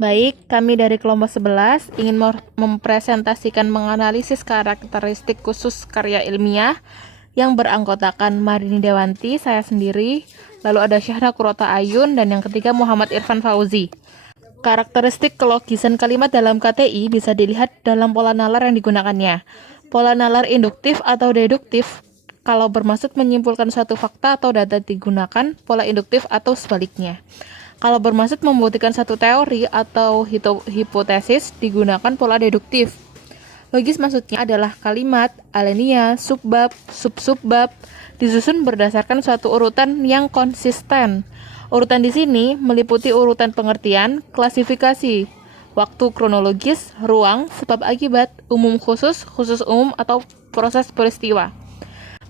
Baik, kami dari kelompok 11 ingin mempresentasikan menganalisis karakteristik khusus karya ilmiah yang beranggotakan Marini Dewanti, saya sendiri, lalu ada Syahra Kurota Ayun, dan yang ketiga Muhammad Irfan Fauzi. Karakteristik kelogisan kalimat dalam KTI bisa dilihat dalam pola nalar yang digunakannya. Pola nalar induktif atau deduktif kalau bermaksud menyimpulkan suatu fakta atau data digunakan pola induktif atau sebaliknya. Kalau bermaksud membuktikan satu teori atau hipotesis digunakan pola deduktif. Logis maksudnya adalah kalimat, alinea, subbab, sub-subbab disusun berdasarkan suatu urutan yang konsisten. Urutan di sini meliputi urutan pengertian, klasifikasi, waktu kronologis, ruang, sebab akibat, umum khusus, khusus umum, atau proses peristiwa.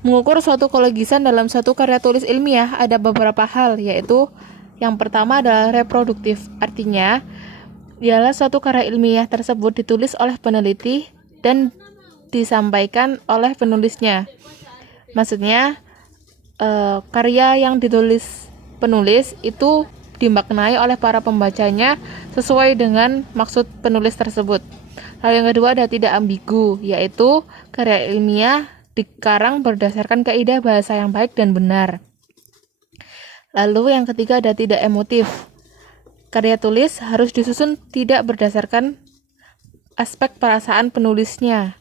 Mengukur suatu kologisan dalam suatu karya tulis ilmiah ada beberapa hal, yaitu yang pertama adalah reproduktif, artinya ialah suatu karya ilmiah tersebut ditulis oleh peneliti dan disampaikan oleh penulisnya. Maksudnya, karya yang ditulis penulis itu dimaknai oleh para pembacanya sesuai dengan maksud penulis tersebut. Hal yang kedua ada tidak ambigu, yaitu karya ilmiah dikarang berdasarkan kaidah bahasa yang baik dan benar. Lalu yang ketiga ada tidak emotif. Karya tulis harus disusun tidak berdasarkan aspek perasaan penulisnya.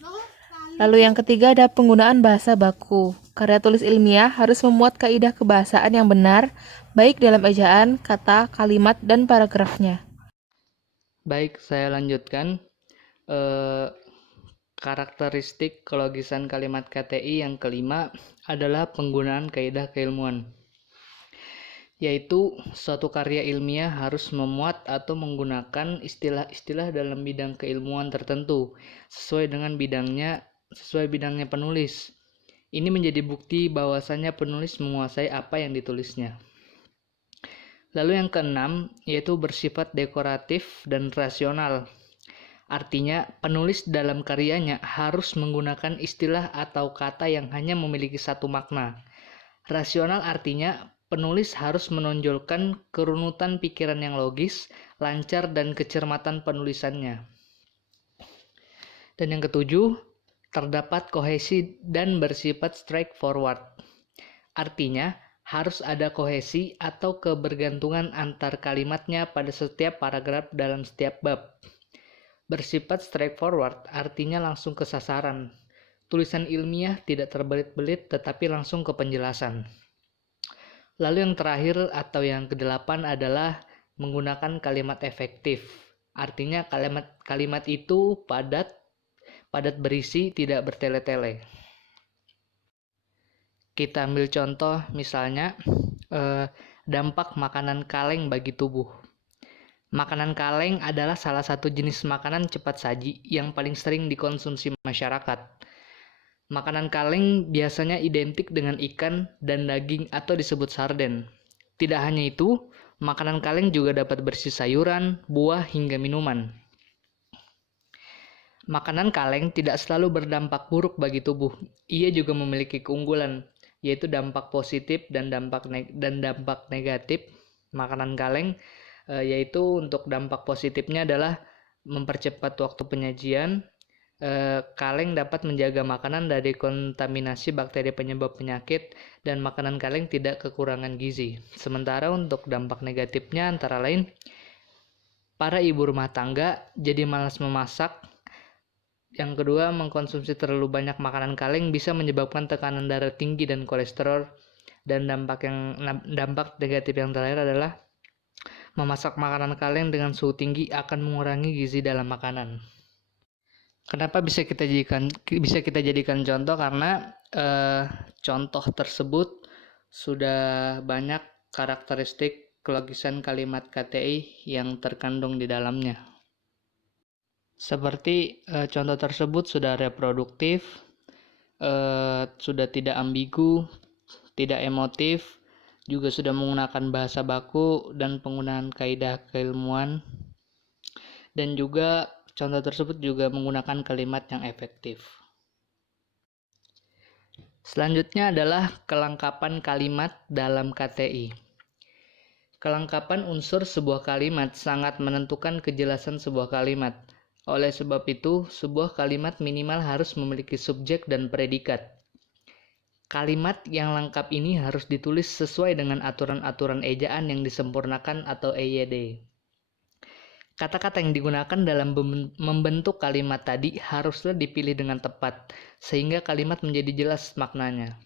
Lalu yang ketiga ada penggunaan bahasa baku. Karya tulis ilmiah harus memuat kaidah kebahasaan yang benar, baik dalam ejaan, kata, kalimat, dan paragrafnya. Baik, saya lanjutkan. Eh, Karakteristik kelogisan kalimat KTI yang kelima adalah penggunaan kaidah keilmuan, yaitu suatu karya ilmiah harus memuat atau menggunakan istilah-istilah dalam bidang keilmuan tertentu sesuai bidangnya penulis. Ini menjadi bukti bahwasannya penulis menguasai apa yang ditulisnya. Lalu yang keenam yaitu bersifat dekoratif dan rasional. Artinya, penulis dalam karyanya harus menggunakan istilah atau kata yang hanya memiliki satu makna. Rasional artinya, penulis harus menonjolkan kerunutan pikiran yang logis, lancar, dan kecermatan penulisannya. Dan yang ketujuh, terdapat kohesi dan bersifat straightforward. Artinya, harus ada kohesi atau kebergantungan antar kalimatnya pada setiap paragraf dalam setiap bab. Bersifat straightforward artinya langsung ke sasaran. Tulisan ilmiah tidak terbelit-belit tetapi langsung ke penjelasan. Lalu yang terakhir atau yang kedelapan adalah menggunakan kalimat efektif. Artinya kalimat itu padat berisi, tidak bertele-tele. Kita ambil contoh misalnya dampak makanan kaleng bagi tubuh. Makanan kaleng adalah salah satu jenis makanan cepat saji yang paling sering dikonsumsi masyarakat. Makanan kaleng biasanya identik dengan ikan dan daging atau disebut sarden. Tidak hanya itu, makanan kaleng juga dapat berisi sayuran, buah, hingga minuman. Makanan kaleng tidak selalu berdampak buruk bagi tubuh. Ia juga memiliki keunggulan, yaitu dampak positif dan dampak negatif. Makanan kaleng yaitu untuk dampak positifnya adalah mempercepat waktu penyajian. Kaleng dapat menjaga makanan dari kontaminasi bakteri penyebab penyakit dan makanan kaleng tidak kekurangan gizi. Sementara untuk dampak negatifnya antara lain para ibu rumah tangga jadi malas memasak. Yang kedua, mengkonsumsi terlalu banyak makanan kaleng bisa menyebabkan tekanan darah tinggi dan kolesterol. Dan dampak negatif yang terakhir adalah memasak makanan kaleng dengan suhu tinggi akan mengurangi gizi dalam makanan. Kenapa bisa kita jadikan contoh? Karena contoh tersebut sudah banyak karakteristik kelogisan kalimat KTI yang terkandung di dalamnya. Seperti contoh tersebut sudah reproduktif, sudah tidak ambigu, tidak emotif, juga sudah menggunakan bahasa baku dan penggunaan kaidah keilmuan, dan juga contoh tersebut juga menggunakan kalimat yang efektif. Selanjutnya adalah kelengkapan kalimat dalam KTI. Kelengkapan unsur sebuah kalimat sangat menentukan kejelasan sebuah kalimat. Oleh sebab itu, sebuah kalimat minimal harus memiliki subjek dan predikat. Kalimat yang lengkap ini harus ditulis sesuai dengan aturan-aturan ejaan yang disempurnakan atau EYD. Kata-kata yang digunakan dalam membentuk kalimat tadi haruslah dipilih dengan tepat, sehingga kalimat menjadi jelas maknanya.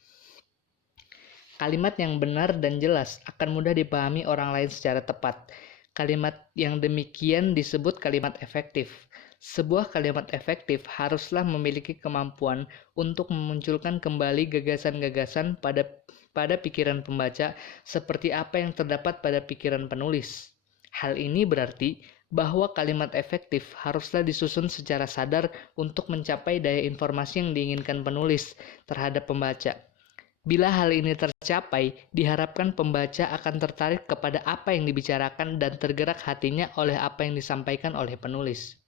Kalimat yang benar dan jelas akan mudah dipahami orang lain secara tepat. Kalimat yang demikian disebut kalimat efektif. Sebuah kalimat efektif haruslah memiliki kemampuan untuk memunculkan kembali gagasan-gagasan pada pikiran pembaca seperti apa yang terdapat pada pikiran penulis. Hal ini berarti bahwa kalimat efektif haruslah disusun secara sadar untuk mencapai daya informasi yang diinginkan penulis terhadap pembaca. Bila hal ini tercapai, diharapkan pembaca akan tertarik kepada apa yang dibicarakan dan tergerak hatinya oleh apa yang disampaikan oleh penulis.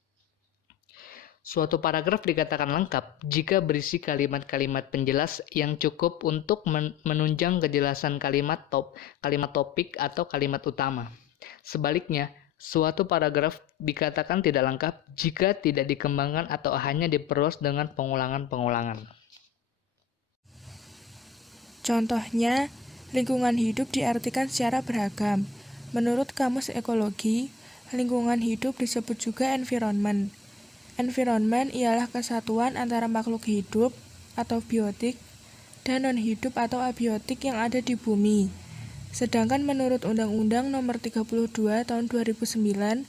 Suatu paragraf dikatakan lengkap jika berisi kalimat-kalimat penjelas yang cukup untuk menunjang kejelasan kalimat topik atau kalimat utama. Sebaliknya, suatu paragraf dikatakan tidak lengkap jika tidak dikembangkan atau hanya diperluas dengan pengulangan-pengulangan. Contohnya, lingkungan hidup diartikan secara beragam. Menurut Kamus Ekologi, lingkungan hidup disebut juga environment. Environment ialah kesatuan antara makhluk hidup atau biotik dan non-hidup atau abiotik yang ada di bumi. Sedangkan menurut Undang-Undang Nomor 32 Tahun 2009,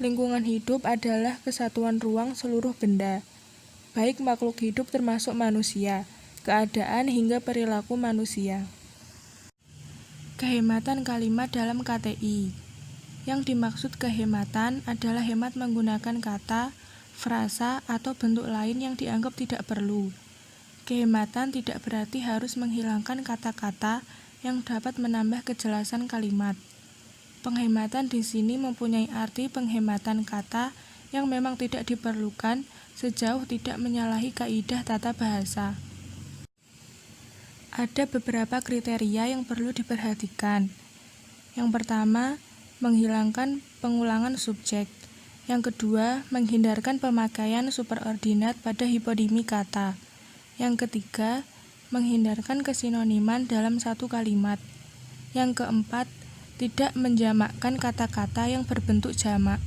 lingkungan hidup adalah kesatuan ruang seluruh benda, baik makhluk hidup termasuk manusia, keadaan hingga perilaku manusia. Kehematan kalimat dalam KTI. Yang dimaksud kehematan adalah hemat menggunakan kata, frasa, atau bentuk lain yang dianggap tidak perlu. Kehematan tidak berarti harus menghilangkan kata-kata yang dapat menambah kejelasan kalimat. Penghematan di sini mempunyai arti penghematan kata yang memang tidak diperlukan sejauh tidak menyalahi kaidah tata bahasa. Ada beberapa kriteria yang perlu diperhatikan. Yang pertama, menghilangkan pengulangan subjek. Yang kedua, menghindarkan pemakaian superordinat pada hipodimi kata. Yang ketiga, menghindarkan kesinoniman dalam satu kalimat. Yang keempat, tidak menjamakkan kata-kata yang berbentuk jamak.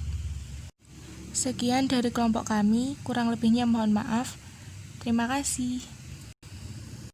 Sekian dari kelompok kami, kurang lebihnya mohon maaf. Terima kasih.